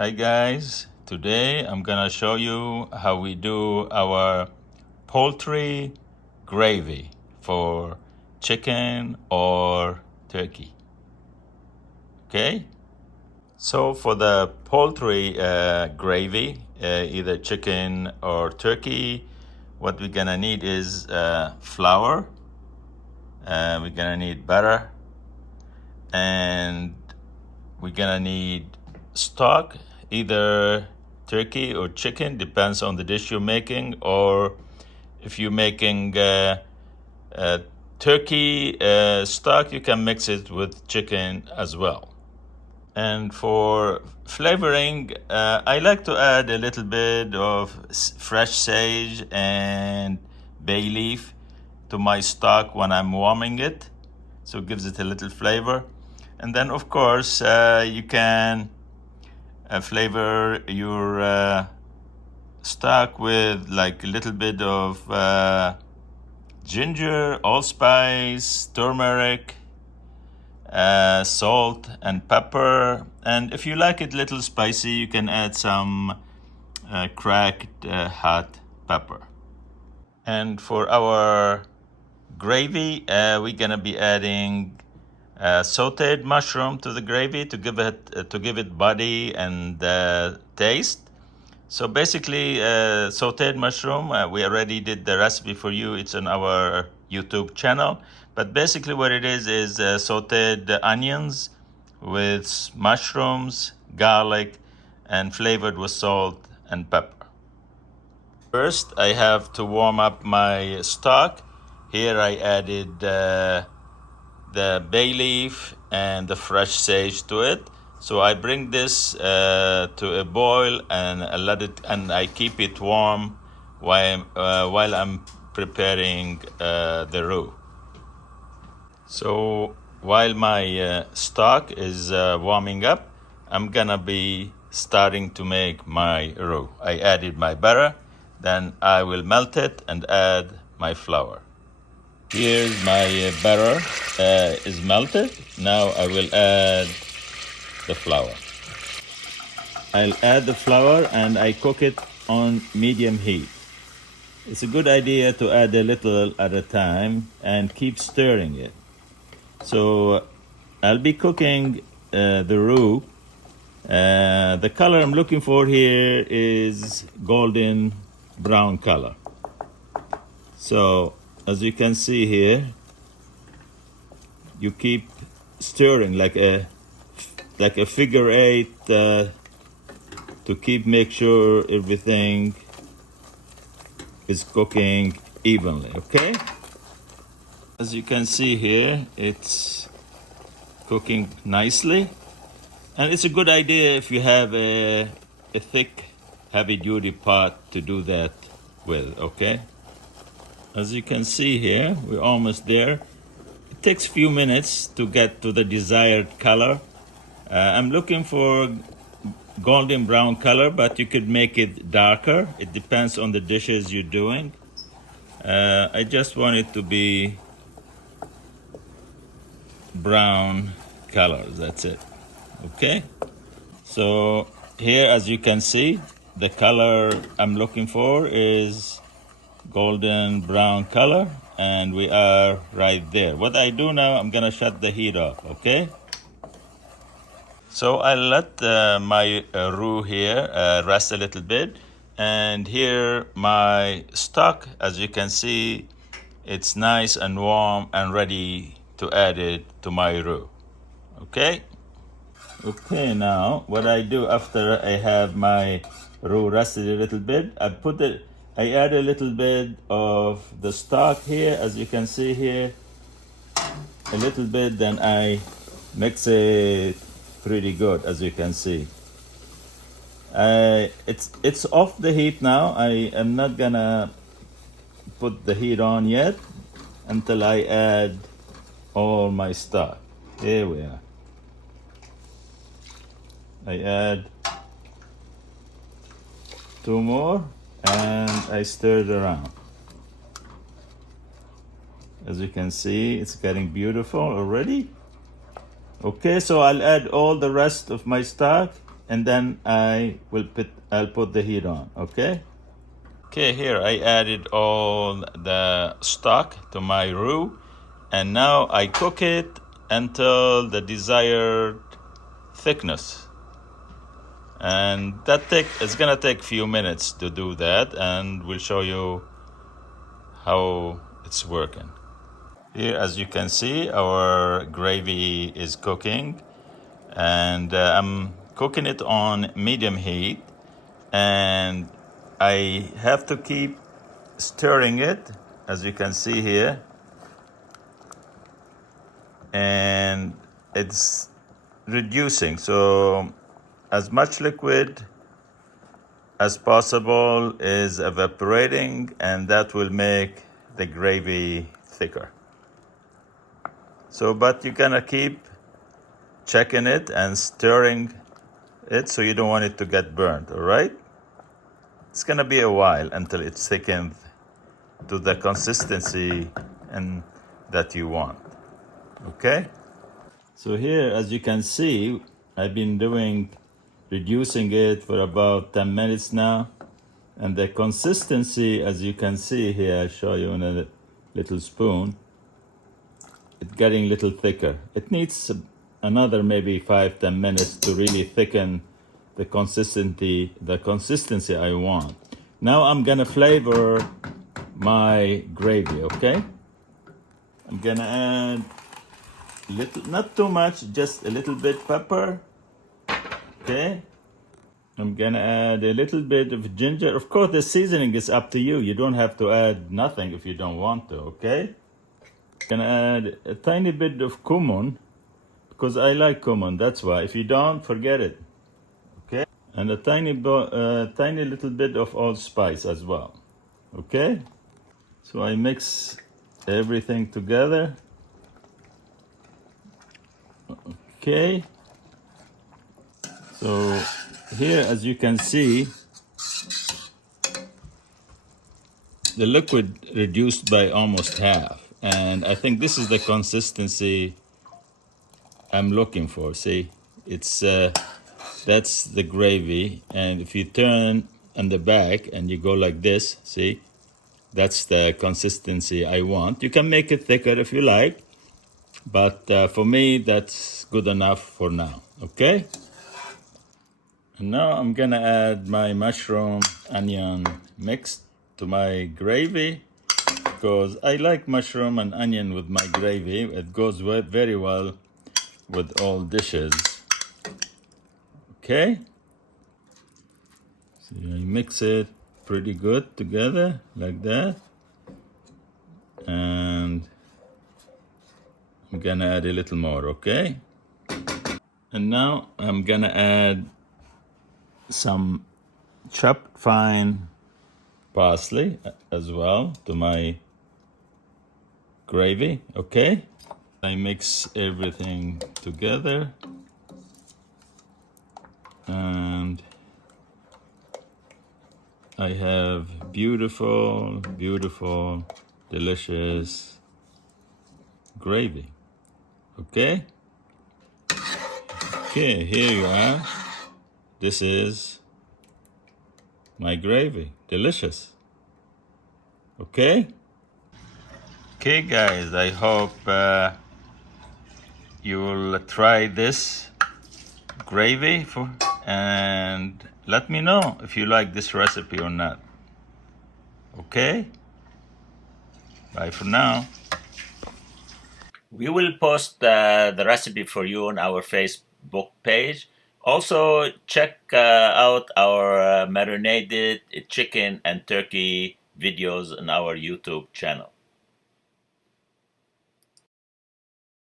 Hi guys, today I'm gonna show you how we do our poultry gravy for chicken or turkey. Okay, so for the poultry gravy, either chicken or turkey, what we're gonna need is flour, we're gonna need butter, and we're gonna need stock, either turkey or chicken, depends on the dish you're making, or if you're making turkey stock, you can mix it with chicken as well. And for flavoring, I like to add a little bit of fresh sage and bay leaf to my stock when I'm warming it, so it gives it a little flavor. And then, of course, you can flavor your stock with like a little bit of ginger, allspice, turmeric, salt, and pepper. And if you like it a little spicy, you can add some cracked hot pepper. And for our gravy, we're gonna be adding sautéed mushroom to the gravy to give it body and taste. So basically, sautéed mushroom, we already did the recipe for you. It's on our YouTube channel. But basically what it is sautéed onions with mushrooms, garlic, and flavored with salt and pepper. First, I have to warm up my stock. Here I added the bay leaf and the fresh sage to it. So I bring this to a boil and I keep it warm while I'm preparing the roux. So while my stock is warming up, I'm gonna be starting to make my roux. I added my butter, then I will melt it and add my flour. Here's my butter is melted. Now I will add the flour. I'll add the flour and I cook it on medium heat. It's a good idea to add a little at a time and keep stirring it. So I'll be cooking the roux. The color I'm looking for here is golden brown color. So as you can see here, you keep stirring like a figure eight to make sure everything is cooking evenly, okay? As you can see here, it's cooking nicely. And it's a good idea if you have a thick, heavy-duty pot to do that with, okay? As you can see here, we're almost there. It takes a few minutes to get to the desired color. I'm looking for golden brown color, but you could make it darker. It depends on the dishes you're doing. I just want it to be brown color, that's it. Okay? So here, as you can see, the color I'm looking for is golden brown color, and we are right there. What I do now, I'm gonna shut the heat off, okay? So I let my roux here rest a little bit, and here my stock, as you can see, it's nice and warm and ready to add it to my roux. Okay? Okay, now what I do after I have my roux rested a little bit, I add a little bit of the stock here, as you can see here, a little bit, then I mix it pretty good, as you can see. It's off the heat now. I am not gonna put the heat on yet until I add all my stock. Here we are. I add 2 more and I stir it around. As you can see, it's getting beautiful already. Okay, so I'll add all the rest of my stock and then I'll put the heat on, okay? Okay, here I added all the stock to my roux, and now I cook it until the desired thickness. And it's gonna take a few minutes to do that, and we'll show you how it's working. Here, as you can see, our gravy is cooking, and I'm cooking it on medium heat, and I have to keep stirring it, as you can see here, and it's reducing. So as much liquid as possible is evaporating, and that will make the gravy thicker. So, but you're gonna keep checking it and stirring it so you don't want it to get burnt, all right? It's gonna be a while until it's thickened to the consistency and that you want, okay? So here, as you can see, I've been reducing it for about 10 minutes now. And the consistency, as you can see here, I'll show you in a little spoon, it's getting a little thicker. It needs another maybe 5-10 minutes to really thicken the consistency I want. Now I'm gonna flavor my gravy, okay? I'm gonna add not too much, just a little bit pepper, okay? I'm gonna add a little bit of ginger. Of course, the seasoning is up to you. You don't have to add nothing if you don't want to, okay? Gonna add a tiny bit of cumin, because I like cumin, that's why. If you don't, forget it, okay? And a tiny little bit of allspice as well, okay? So I mix everything together, okay? So here, as you can see, the liquid reduced by almost half. And I think this is the consistency I'm looking for. See, that's the gravy. And if you turn on the back and you go like this, see, that's the consistency I want. You can make it thicker if you like, but for me, that's good enough for now, okay? And now I'm gonna add my mushroom onion mix to my gravy, because I like mushroom and onion with my gravy. It goes very well with all dishes, okay? So I mix it pretty good together like that, and I'm gonna add a little more, okay? And now I'm gonna add some chopped fine parsley as well to my gravy, okay? I mix everything together, and I have beautiful, beautiful, delicious gravy, okay? Okay, here you are. This is my gravy, delicious, okay? Okay guys, I hope you will try this gravy and let me know if you like this recipe or not, okay? Bye for now. We will post the recipe for you on our Facebook page. Also, check out our marinated chicken and turkey videos on our YouTube channel.